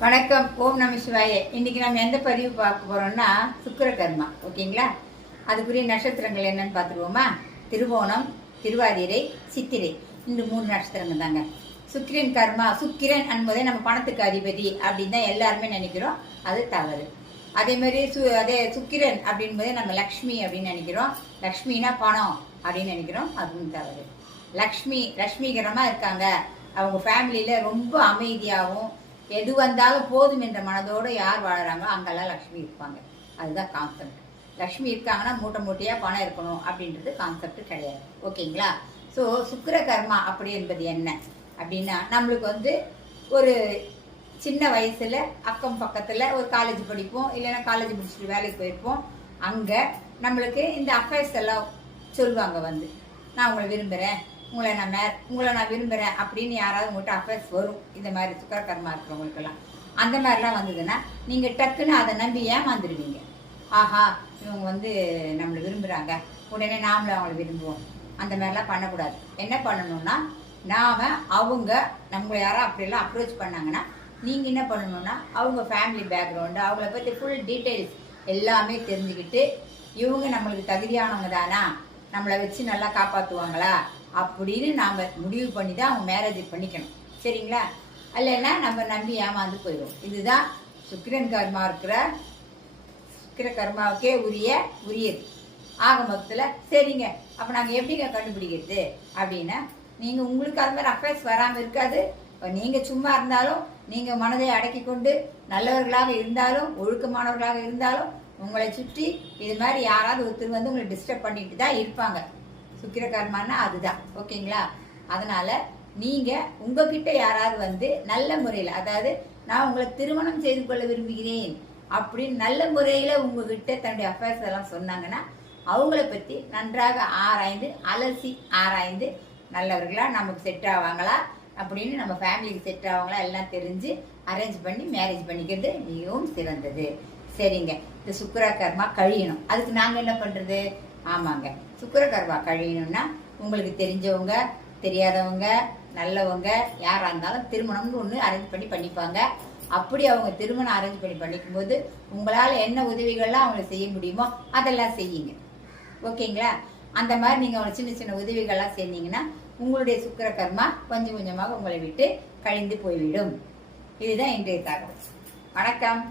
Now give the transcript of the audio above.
வணக்கம். ஓம் நம சிவாய. இன்னைக்கு நம்ம எந்த பதிவு பார்க்க போறோம்னா சுக்கிர கர்மா. ஓகேங்களா? அதுக்குரிய நட்சத்திரங்கள் என்னன்னு பார்த்துருவோமா? திருவோணம், திருவாதிரை, சித்திரை, இந்த 3 நட்சத்திரங்கள் தாங்க. சுக்கிரன் கர்மா. சுக்கிரன் என்பதே நம்ம பணத்துக்கு அதிபதி அப்படின்னு தான் எல்லாருமே நினைக்கிறோம். அது தவறு. அதே மாதிரி சுக்கிரன் அப்படின்பதே நம்ம லக்ஷ்மி அப்படின்னு நினைக்கிறோம். லக்ஷ்மினா பணம் அப்படின்னு நினைக்கிறோம். அதுவும் தவறு. லக்ஷ்மிகரமா இருக்காங்க. அவங்க ஃபேமிலியில ரொம்ப அமைதியாகவும் எது வந்தாலும் போதும் என்ற மனதோடு யார் வாழறாங்களோ அங்கெல்லாம் லக்ஷ்மி இருப்பாங்க. அதுதான் கான்செப்ட். லக்ஷ்மி இருக்காங்கன்னா மூட்டை மூட்டையாக பணம் இருக்கணும் அப்படின்றது கான்செப்ட் கிடையாது. ஓகேங்களா? ஸோ சுக்கிர கர்மா அப்படி என்பது என்ன அப்படின்னா, நம்மளுக்கு ஒரு சின்ன வயசுல அக்கம் பக்கத்தில் ஒரு காலேஜ் படிப்போம், இல்லைன்னா காலேஜ் முடிச்சுட்டு வேலைக்கு போயிருப்போம். அங்கே நம்மளுக்கு இந்த அஃபேர்ஸ் எல்லாம் சொல்லுவாங்க. நான் உங்களை விரும்புகிறேன், உங்களை நான் விரும்புகிறேன் அப்படின்னு யாராவது உங்கள்கிட்ட அஃபேர்ஸ் வரும். இந்த மாதிரி சுக்கிர கர்மா இருக்கிறவங்களுக்கெல்லாம் அந்த மாதிரிலாம் வந்ததுன்னா நீங்கள் டக்குன்னு அதை நம்பி ஏமாந்துடுவீங்க. ஆஹா, இவங்க நம்மளை விரும்புகிறாங்க, உடனே நாமளும் அவங்கள விரும்புவோம். அந்த மாதிரிலாம் பண்ணக்கூடாது. என்ன பண்ணணும்னா, அவங்க நம்மளை யாரும் அப்படியெல்லாம் அப்ரோச் பண்ணாங்கன்னா நீங்கள் என்ன பண்ணணும்னா, அவங்க ஃபேமிலி பேக்ரவுண்டு, அவங்கள பற்றி ஃபுல் டீட்டெயில்ஸ் எல்லாமே தெரிஞ்சுக்கிட்டு, இவங்க நம்மளுக்கு தகுதியானவங்க தானா, நம்மளை வச்சு நல்லா காப்பாற்றுவாங்களா அப்படின்னு நாம் முடிவு பண்ணி தான் அவங்க மேரேஜ் பண்ணிக்கணும். சரிங்களா? இல்லைன்னா நம்ம நம்பி ஏமாந்து போயிடும். இதுதான் சுக்கிரன் கர்மா சுக்கிர கர்மாவுக்கே உரியது. ஆக மொத்தத்தில் சரிங்க. அப்போ நாங்கள் எப்படிங்க கண்டுபிடிக்கிறது அப்படின்னா, நீங்கள் உங்களுக்கு அது மாதிரி அஃபேர்ஸ் வராமல் இருக்காது. இப்போ நீங்கள் சும்மா இருந்தாலும், நீங்கள் மனதை அடக்கி கொண்டு நல்லவர்களாக இருந்தாலும், ஒழுக்கமானவர்களாக இருந்தாலும், உங்களை சுற்றி இது மாதிரி யாராவது ஒருத்தர் உங்களை டிஸ்டர்ப் பண்ணிட்டு தான் இருப்பாங்க. சுக்கிர கர்மான்னா அதுதான். ஓகேங்களா? அதனால நீங்க உங்ககிட்ட யாராவது நல்ல முறையில், அதாவது நான் உங்களை திருமணம் செய்து கொள்ள விரும்புகிறேன் அப்படின்னு நல்ல முறையில உங்ககிட்ட தன்னுடைய அஃபேர்ஸ் எல்லாம் சொன்னாங்கன்னா, அவங்கள பத்தி நன்றாக அலசி ஆராய்ந்து நல்லவர்களா, நமக்கு செட் ஆவாங்களா அப்படின்னு, நம்ம ஃபேமிலிக்கு செட் ஆவாங்களா எல்லாம் தெரிஞ்சு அரேஞ்ச் பண்ணி மேரேஜ் பண்ணிக்கிறது மிகவும் சிறந்தது. சரிங்க. இந்த சுக்கிர கர்மா கழியணும். அதுக்கு நாங்க என்ன பண்றது? ஆமாங்க, சுக்கிர கர்மா கழியணும்னா உங்களுக்கு தெரிஞ்சவங்க, தெரியாதவங்க, நல்லவங்க யாராக இருந்தாலும் திருமணம்னு ஒன்று அரேஞ்ச் பண்ணிப்பாங்க. அப்படி அவங்க திருமணம் அரேஞ்ச் பண்ணிக்கும் போது உங்களால் என்ன உதவிகள்லாம் அவங்களுக்கு செய்ய முடியுமோ அதெல்லாம் செய்யுங்க. ஓகேங்களா? அந்த மாதிரி நீங்கள் அவங்க சின்ன சின்ன உதவிகள்லாம் செஞ்சீங்கன்னா உங்களுடைய சுக்கிர கர்மா கொஞ்சம் கொஞ்சமாக உங்களை விட்டு கழிந்து போய்விடும். இதுதான் இன்றைய தகவல். வணக்கம்.